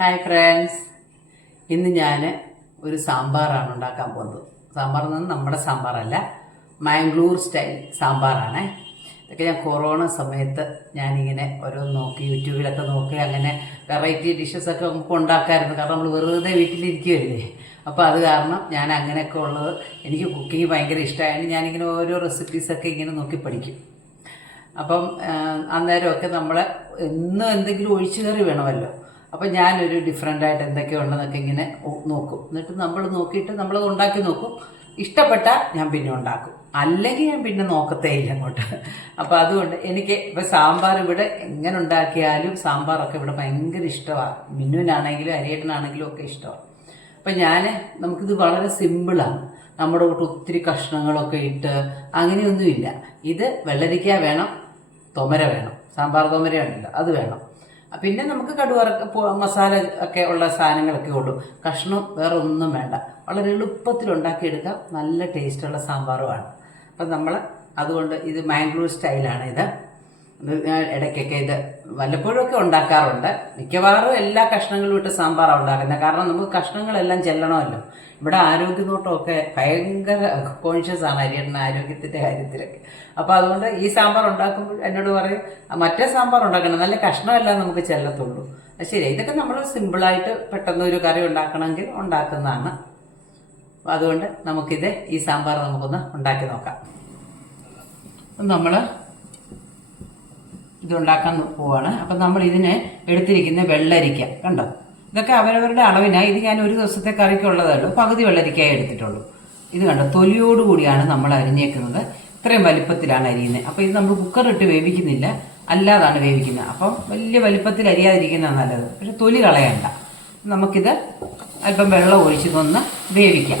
Hi friends ഇന്ന് ഞാൻ ഒരു സാമ്പാറാണ് ഉണ്ടാക്കാൻ പോകുന്നത്. സാമ്പാർ എന്ന് നമ്മുടെ സാമ്പാറല്ല മാംഗ്ലൂർ സ്റ്റൈൽ സാമ്പാറാണ്. ഇതൊക്കെ ഞാൻ കൊറോണ സമയത്ത് ഞാനിങ്ങനെ ഓരോ നോക്കി യൂട്യൂബിലൊക്കെ നോക്കി അങ്ങനെ വെറൈറ്റി ഡിഷസ് ഒക്കെ നമുക്ക് ഉണ്ടാക്കാമായിരുന്നു കാരണം നമ്മൾ വെറുതെ വീട്ടിലിരിക്കുമല്ലേ അപ്പോൾ അത് കാരണം ഞാൻ അങ്ങനെയൊക്കെ ഉള്ളത് എനിക്ക് കുക്കിംഗ് ഭയങ്കര ഇഷ്ടമായതുകൊണ്ട് ഞാനിങ്ങനെ ഓരോ റെസിപ്പീസൊക്കെ ഇങ്ങനെ നോക്കി പഠിക്കും. അപ്പം അന്നേരമൊക്കെ നമ്മൾ എന്നും എന്തെങ്കിലും ഒഴിച്ചു കറി വേണമല്ലോ. അപ്പം ഞാനൊരു ഡിഫറെന്റ് ആയിട്ട് എന്തൊക്കെ ഉണ്ടെന്നൊക്കെ ഇങ്ങനെ നോക്കും. എന്നിട്ട് നമ്മൾ നോക്കിയിട്ട് നമ്മളത് ഉണ്ടാക്കി നോക്കും. ഇഷ്ടപ്പെട്ട ഞാൻ പിന്നെ ഉണ്ടാക്കും. അല്ലെങ്കിൽ ഞാൻ പിന്നെ നോക്കത്തേ ഇല്ല അങ്ങോട്ട്. അപ്പോൾ അതുകൊണ്ട് എനിക്ക് ഇപ്പോൾ സാമ്പാർ ഇവിടെ എങ്ങനെ ഉണ്ടാക്കിയാലും സാമ്പാറൊക്കെ ഇവിടെ ഭയങ്കര ഇഷ്ടമാണ് മിന്നുവിനാണെങ്കിലും അരിയേട്ടനാണെങ്കിലും ഒക്കെ ഇഷ്ടമാണ് അപ്പം ഞാൻ നമുക്കിത് വളരെ സിമ്പിളാണ് നമ്മുടെ കൂട്ട് ഒത്തിരി കഷ്ണങ്ങളൊക്കെ ഇട്ട് അങ്ങനെയൊന്നുമില്ല. ഇത് വെള്ളരിക്ക വേണം തൊമര വേണം. സാമ്പാർ തൊമര ഉണ്ടല്ലോ അത് വേണം. പിന്നെ നമുക്ക് കടുവറക്ക മസാല ഒക്കെ ഉള്ള സാധനങ്ങളൊക്കെ ഉള്ളൂ. കഷ്ണം വേറെ ഒന്നും വേണ്ട. വളരെ എളുപ്പത്തിൽ ഉണ്ടാക്കിയെടുക്കാം. നല്ല ടേസ്റ്റുള്ള സാമ്പാറുമാണ്. അപ്പം നമ്മൾ അതുകൊണ്ട് ഇത് മാംഗ്ലൂർ സ്റ്റൈലാണ് ഇത്. ഇടയ്ക്കൊക്കെ ഇത് വല്ലപ്പോഴും ഒക്കെ ഉണ്ടാക്കാറുണ്ട്. മിക്കവാറും എല്ലാ കഷ്ണങ്ങളും ഇട്ട് സാമ്പാറാണ് ഉണ്ടാക്കുന്നത്. കാരണം നമുക്ക് കഷ്ണങ്ങളെല്ലാം ചെല്ലണമല്ലോ. ഇവിടെ ആരോഗ്യനോട്ടമൊക്കെ ഭയങ്കര കോൺഷ്യസ് ആണ് അരിയണ്ണ ആരോഗ്യത്തിന്റെ കാര്യത്തിലൊക്കെ. അപ്പോൾ അതുകൊണ്ട് ഈ സാമ്പാർ ഉണ്ടാക്കുമ്പോൾ എന്നോട് പറയും മറ്റേ സാമ്പാർ ഉണ്ടാക്കണം. നല്ല കഷ്ണമല്ല നമുക്ക് ചെല്ലത്തുള്ളൂ. ശരി. ഇതൊക്കെ നമ്മൾ സിമ്പിളായിട്ട് പെട്ടെന്ന് ഒരു കറി ഉണ്ടാക്കണമെങ്കിൽ ഉണ്ടാക്കുന്നതാണ്. അതുകൊണ്ട് നമുക്കിത് ഈ സാമ്പാർ നമുക്കൊന്ന് ഉണ്ടാക്കി നോക്കാം. നമ്മൾ ഇതുണ്ടാക്കാൻ പോവാണ്. അപ്പം നമ്മൾ ഇതിനെ എടുത്തിരിക്കുന്ന വെള്ളരിക്ക കണ്ടോ? ഇതൊക്കെ അവരവരുടെ അളവിനായി ഇത് ഞാൻ ഒരു ദിവസത്തെ കറിക്ക് ഉള്ളൂ പകുതി വെള്ളരിക്കായി എടുത്തിട്ടുള്ളൂ. ഇത് കണ്ടോ? തൊലിയോടുകൂടിയാണ് നമ്മൾ അരിഞ്ഞേക്കുന്നത്. ഇത്രയും വലിപ്പത്തിലാണ് അരിയുന്നത്. അപ്പോൾ ഇത് നമ്മൾ കുക്കറിട്ട് വേവിക്കുന്നില്ല. അല്ലാതാണ് വേവിക്കുന്നത്. അപ്പം വലിയ വലിപ്പത്തിൽ അരിയാതിരിക്കുന്നതാണ് നല്ലത്. പക്ഷെ തൊലി കളയണ്ട. നമുക്കിത് അല്പം വെള്ളം ഒഴിച്ചിതൊന്ന് വേവിക്കാം.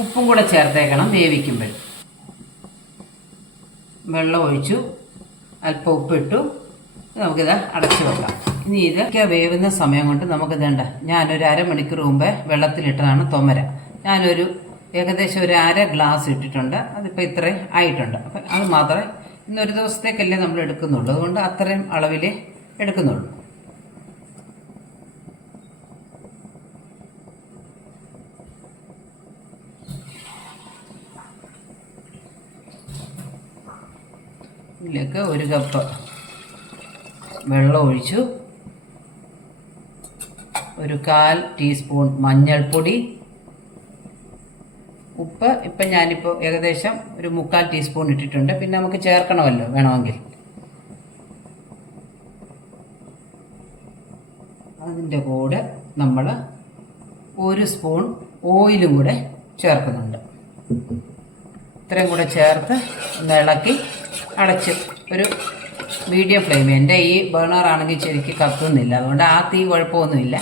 ഉപ്പും കൂടെ ചേർത്തേക്കണം വേവിക്കുമ്പോൾ. വെള്ളം ഒഴിച്ചു. അല്പം ഉപ്പിട്ടു. നമുക്കിത് അടച്ചു വെക്കാം. ഇനി ഇത് വേവുന്ന സമയം കൊണ്ട് നമുക്ക് ഇതേണ്ട. ഞാനൊരു അരമണിക്കൂർ മുമ്പേ വെള്ളത്തിലിട്ടതാണ് തൊമര. ഞാനൊരു ഏകദേശം ഒരു അര ഗ്ലാസ് ഇട്ടിട്ടുണ്ട്. അതിപ്പോൾ ഇത്രയും ആയിട്ടുണ്ട്. അപ്പം അത് മാത്രമേ ഇന്നൊരു ദിവസത്തേക്കല്ലേ നമ്മൾ എടുക്കുന്നുള്ളൂ. അതുകൊണ്ട് അത്രയും അളവിൽ എടുക്കുന്നുള്ളൂ. ഇതിലേക്ക് ഒരു കപ്പ് വെള്ളം ഒഴിച്ചു. ഒരു കാൽ ടീസ്പൂൺ മഞ്ഞൾപ്പൊടി. ഉപ്പ്. ഇപ്പം ഞാനിപ്പോൾ ഏകദേശം ഒരു മുക്കാൽ ടീസ്പൂൺ ഇട്ടിട്ടുണ്ട്. പിന്നെ നമുക്ക് ചേർക്കണമല്ലോ വേണമെങ്കിൽ. അതിന്റെ കൂടെ നമ്മൾ ഒരു സ്പൂൺ ഓയിലും കൂടെ ചേർക്കുന്നുണ്ട്. ഇത്രയും കൂടെ ചേർത്ത് ഒന്ന് ഇളക്കി അടച്ച് ഒരു മീഡിയം ഫ്ലെയിം. എന്റെ ഈ ബേണർ ആണെങ്കിൽ ശരിക്കും കത്തുന്നില്ല. അതുകൊണ്ട് ആ തീ കുഴപ്പമൊന്നുമില്ല.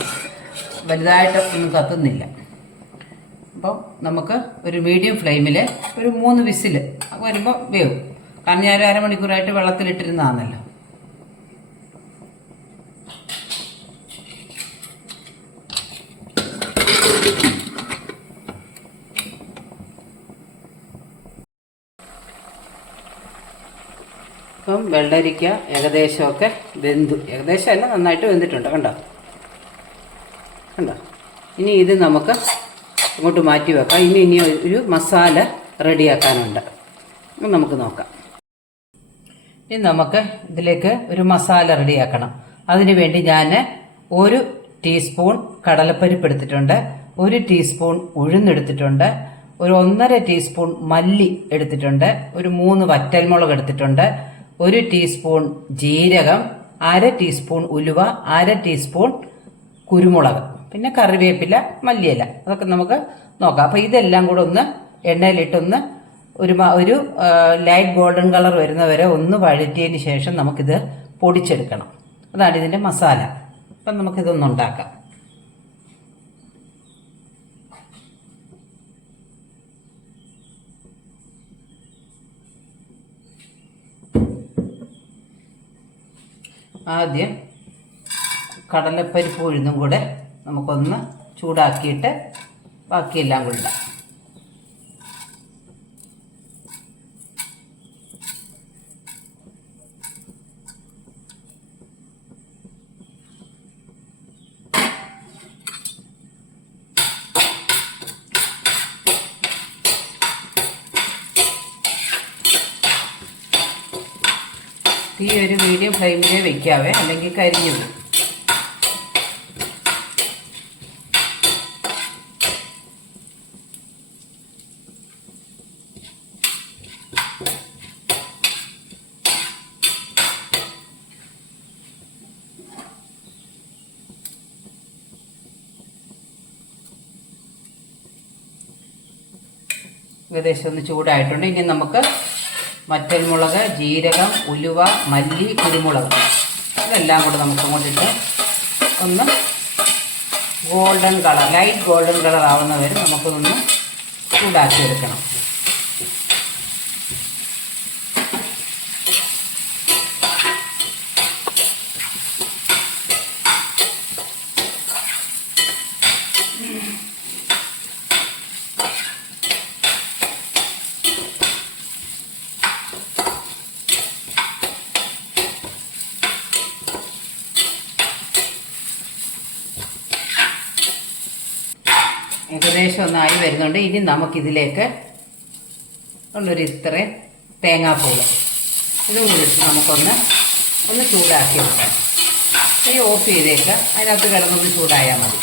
വലുതായിട്ട് ഒന്നും കത്തുന്നില്ല. അപ്പോൾ നമുക്ക് ഒരു മീഡിയം ഫ്ലെയിമിൽ ഒരു മൂന്ന് വിസിൽ വരുമ്പോൾ വേവും. കാരണം ഞാൻ ഒരു അരമണിക്കൂറായിട്ട് വെള്ളത്തിലിട്ടിരുന്നതാണല്ലോ. ഇപ്പം വെള്ളരിക്ക ഏകദേശമൊക്കെ വെന്തു. ഏകദേശം അല്ല നന്നായിട്ട് വെന്തിട്ടുണ്ട് കണ്ടോ? കണ്ടോ? ഇനി ഇത് നമുക്ക് ഇങ്ങോട്ട് മാറ്റി വെക്കാം. ഇനി ഇനി ഒരു മസാല റെഡിയാക്കാനുണ്ട്. നമുക്ക് നോക്കാം. ഇനി നമുക്ക് ഇതിലേക്ക് ഒരു മസാല റെഡിയാക്കണം. അതിന് വേണ്ടി ഞാൻ ഒരു ടീസ്പൂൺ കടലപ്പരിപ്പ് എടുത്തിട്ടുണ്ട്. ഒരു ടീസ്പൂൺ ഉഴുന്നെടുത്തിട്ടുണ്ട്. ഒരു ഒന്നര ടീസ്പൂൺ മല്ലി എടുത്തിട്ടുണ്ട്. ഒരു മൂന്ന് വറ്റൽമുളക് എടുത്തിട്ടുണ്ട്. ഒരു ടീസ്പൂൺ ജീരകം അര ടീസ്പൂൺ ഉലുവ അര ടീസ്പൂൺ കുരുമുളക്. പിന്നെ കറിവേപ്പില മല്ലിയില അതൊക്കെ നമുക്ക് നോക്കാം. അപ്പോൾ ഇതെല്ലാം കൂടെ ഒന്ന് എണ്ണയിലിട്ടൊന്ന് ഒരു ഒരു ലൈറ്റ് ഗോൾഡൻ കളർ വരുന്നവരെ ഒന്ന് വഴറ്റിയതിന് ശേഷം നമുക്കിത് പൊടിച്ചെടുക്കണം. അതാണ് ഇതിന്റെ മസാല. അപ്പം നമുക്കിതൊന്ന് ഉണ്ടാക്കാം. ആദ്യം കടലപ്പരിപ്പ് ഉഴുന്നും കൂടെ നമുക്കൊന്ന് ചൂടാക്കിയിട്ട് ബാക്കിയെല്ലാം കൂടി ഇടാം. ഈ ഒരു മീഡിയം ഫ്ലെയിമിലേ വയ്ക്കാവേ അല്ലെങ്കിൽ കരിഞ്ഞു പോകും. ഏകദേശം ഒന്ന് ചൂടായിട്ടുണ്ട്. ഇനി നമുക്ക് മറ്റൻമുളക് ജീരകം ഉലുവ മല്ലി കുരുമുളക് ഇതെല്ലാം കൂടെ നമുക്ക് അങ്ങോട്ടിട്ട് ഒന്ന് golden colour light golden colour ആവുന്നവരും വരെ നമുക്കൊന്ന് ചൂടാക്കി ഒന്നായി വരുന്നുണ്ട്. ഇനി നമുക്കിതിലേക്ക് ഉള്ളൊരു ഇത്രയും തേങ്ങാപ്പൂൾ ഇതും കൂടി നമുക്കൊന്ന് ഒന്ന് ചൂടാക്കി വെക്കാം ഈ ഓഫ് ചെയ്തേക്ക്. അതിനകത്ത് കിടന്നൊന്ന് ചൂടായാൽ മതി.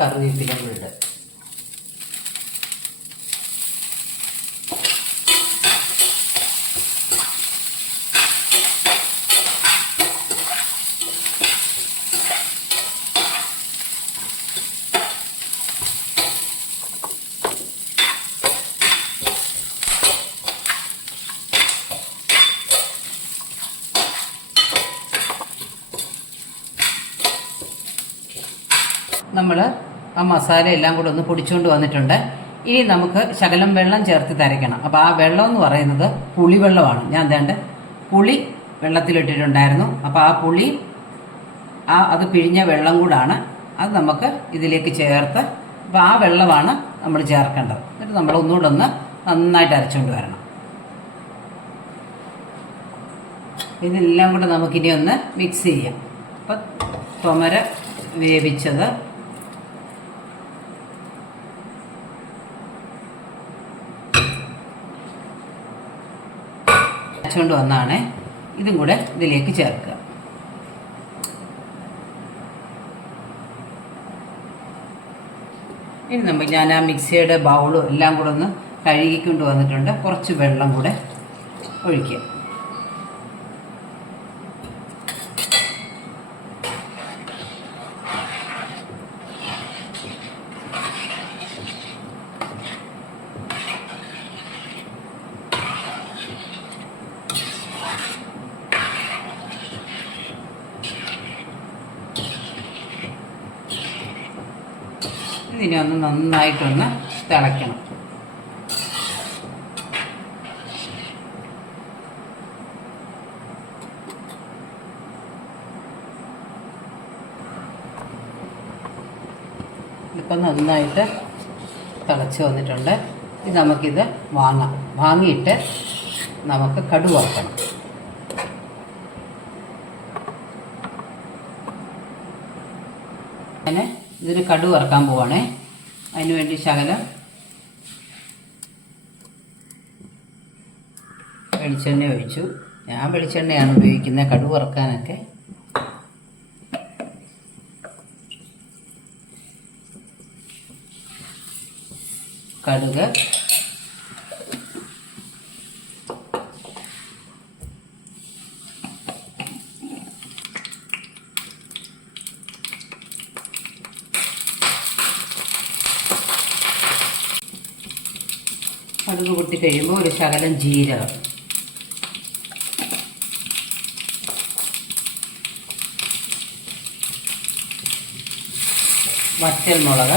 കറിവേപ്പില കൂടെ നമ്മൾ ആ മസാല എല്ലാം കൂടെ ഒന്ന് പൊടിച്ചുകൊണ്ട് വന്നിട്ടുണ്ട്. ഇനി നമുക്ക് ശകലം വെള്ളം ചേർത്ത് തരയ്ക്കണം. അപ്പോൾ ആ വെള്ളം എന്ന് പറയുന്നത് പുളി വെള്ളമാണ് ഞാൻ എന്താണ്ട് പുളി വെള്ളത്തിലിട്ടിട്ടുണ്ടായിരുന്നു. അപ്പോൾ ആ പുളി ആ അത് പിഴിഞ്ഞ വെള്ളം കൂടാണ് അത് നമുക്ക് ഇതിലേക്ക് ചേർത്ത് അപ്പോൾ ആ വെള്ളമാണ് നമ്മൾ ചേർക്കേണ്ടത്. എന്നിട്ട് നമ്മൾ ഒന്നുകൂടെ ഒന്ന് നന്നായിട്ട് അരച്ചുകൊണ്ട് വരണം. ഇതെല്ലാം കൂടെ നമുക്കിനി ഒന്ന് മിക്സ് ചെയ്യാം. അപ്പം തൊമര വേവിച്ചത് അരച്ചുകൊണ്ട് വന്നാണ് ഇതും കൂടെ ഇതിലേക്ക് ചേർക്കുക. ഇനി നമ്മൾ ഞാൻ ആ മിക്സിയുടെ ബൗളും എല്ലാം കൂടെ ഒന്ന് കഴുകിക്കൊണ്ട് വന്നിട്ടുണ്ട്. കുറച്ച് വെള്ളം കൂടെ ഒഴിക്കുക. ഇതിനെ ഒന്ന് നന്നായിട്ടൊന്ന് തിളയ്ക്കണം. ഇപ്പം നന്നായിട്ട് തിളച്ച് വന്നിട്ടുണ്ട്. ഇത് നമുക്കിത് വാങ്ങാം. വാങ്ങിയിട്ട് നമുക്ക് കടുവാക്കണം. അങ്ങനെ ഇതിന് കടുവറക്കാൻ പോവാണേ. അതിന് വേണ്ടി ശകലം വെളിച്ചെണ്ണ ഒഴിച്ചു. ഞാൻ വെളിച്ചെണ്ണയാണ് ഉപയോഗിക്കുന്നത്. കടുവ് വറക്കാനൊക്കെ. കടുക് കടുക് പൊട്ടി കഴിയുമ്പോൾ ഒരു ശകലം ജീരകം. വറ്റൽ മുളക്.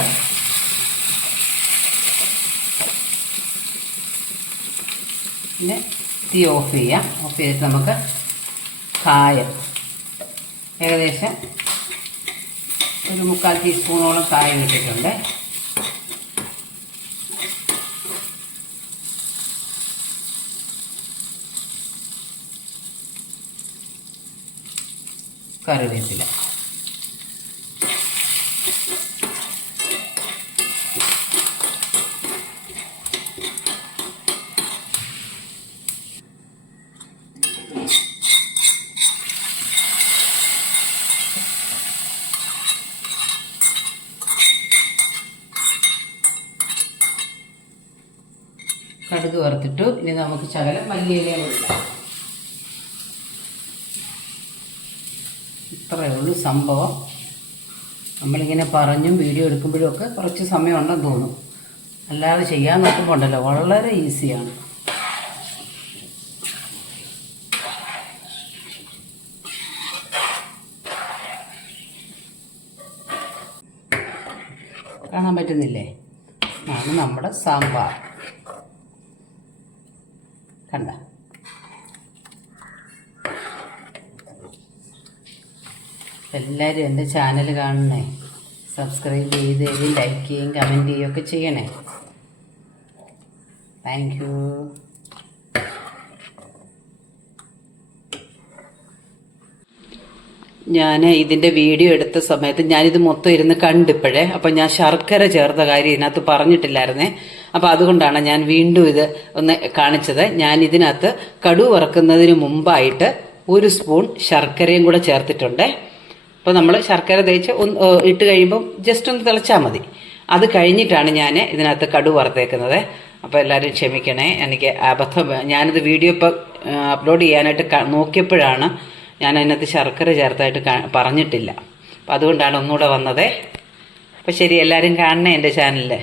പിന്നെ തീ ഓഫ് ചെയ്യാം. ഓഫ് ചെയ്തിട്ട് നമുക്ക് കായം. ഏകദേശം ഒരു മുക്കാൽ ടീസ്പൂണോളം കായം ഇട്ടിട്ടുണ്ട്. കറിവേപ്പില. കടുക് വറുത്തിട്ടു. ഇനി നമുക്ക് ശകലം മല്ലിയിലയും കൂടി ഇടാം. ഇത്രയേ ഉള്ളൂ സംഭവം. നമ്മളിങ്ങനെ പറഞ്ഞും വീഡിയോ എടുക്കുമ്പോഴും ഒക്കെ കുറച്ച് സമയം ഉണ്ടെന്ന് തോന്നും. അല്ലാതെ ചെയ്യാൻ നോക്കുമ്പോൾ ഉണ്ടല്ലോ വളരെ ഈസിയാണ്. കാണാൻ പറ്റുന്നില്ലേ? ആണ് നമ്മുടെ സാമ്പാർ കണ്ട എല്ലാവരും എന്റെ ചാനൽ കാണണേ സബ്സ്ക്രൈബ് ചെയ്ത് ലൈക്ക് ചെയ്യും കമന്റ് ചെയ്യുകയൊക്കെ ചെയ്യണേ. താങ്ക് യു ഞാൻ ഇതിന്റെ വീഡിയോ എടുത്ത സമയത്ത് ഞാനിത് മൊത്തം ഇരുന്ന് കണ്ടിപ്പോഴേ അപ്പം ഞാൻ ശർക്കര ചേർത്ത കാര്യം ഇതിനകത്ത് പറഞ്ഞിട്ടില്ലായിരുന്നേ. അപ്പം അതുകൊണ്ടാണ് ഞാൻ വീണ്ടും ഇത് ഒന്ന് കാണിച്ചത്. ഞാൻ ഇതിനകത്ത് കടു വറക്കുന്നതിന് മുമ്പായിട്ട് ഒരു സ്പൂൺ ശർക്കരയും കൂടെ ചേർത്തിട്ടുണ്ട്. അപ്പോൾ നമ്മൾ ശർക്കര തേച്ച് ഒന്ന് ഇട്ട് കഴിയുമ്പം ജസ്റ്റ് ഒന്ന് തിളച്ചാൽ മതി. അത് കഴിഞ്ഞിട്ടാണ് ഞാൻ ഇതിനകത്ത് കടു വറുത്തേക്കുന്നത്. അപ്പോൾ എല്ലാവരും ക്ഷമിക്കണേ. എനിക്ക് അബദ്ധം ഞാനിത് വീഡിയോ ഇപ്പോൾ അപ്ലോഡ് ചെയ്യാനായിട്ട് നോക്കിയപ്പോഴാണ് ഞാൻ അതിനകത്ത് ശർക്കര ചേർത്തായിട്ട് പറഞ്ഞിട്ടില്ല. അപ്പോൾ അതുകൊണ്ടാണ് ഒന്നുകൂടെ വന്നത്. അപ്പോൾ ശരി എല്ലാവരും കാണണേ എന്റെ ചാനലിൽ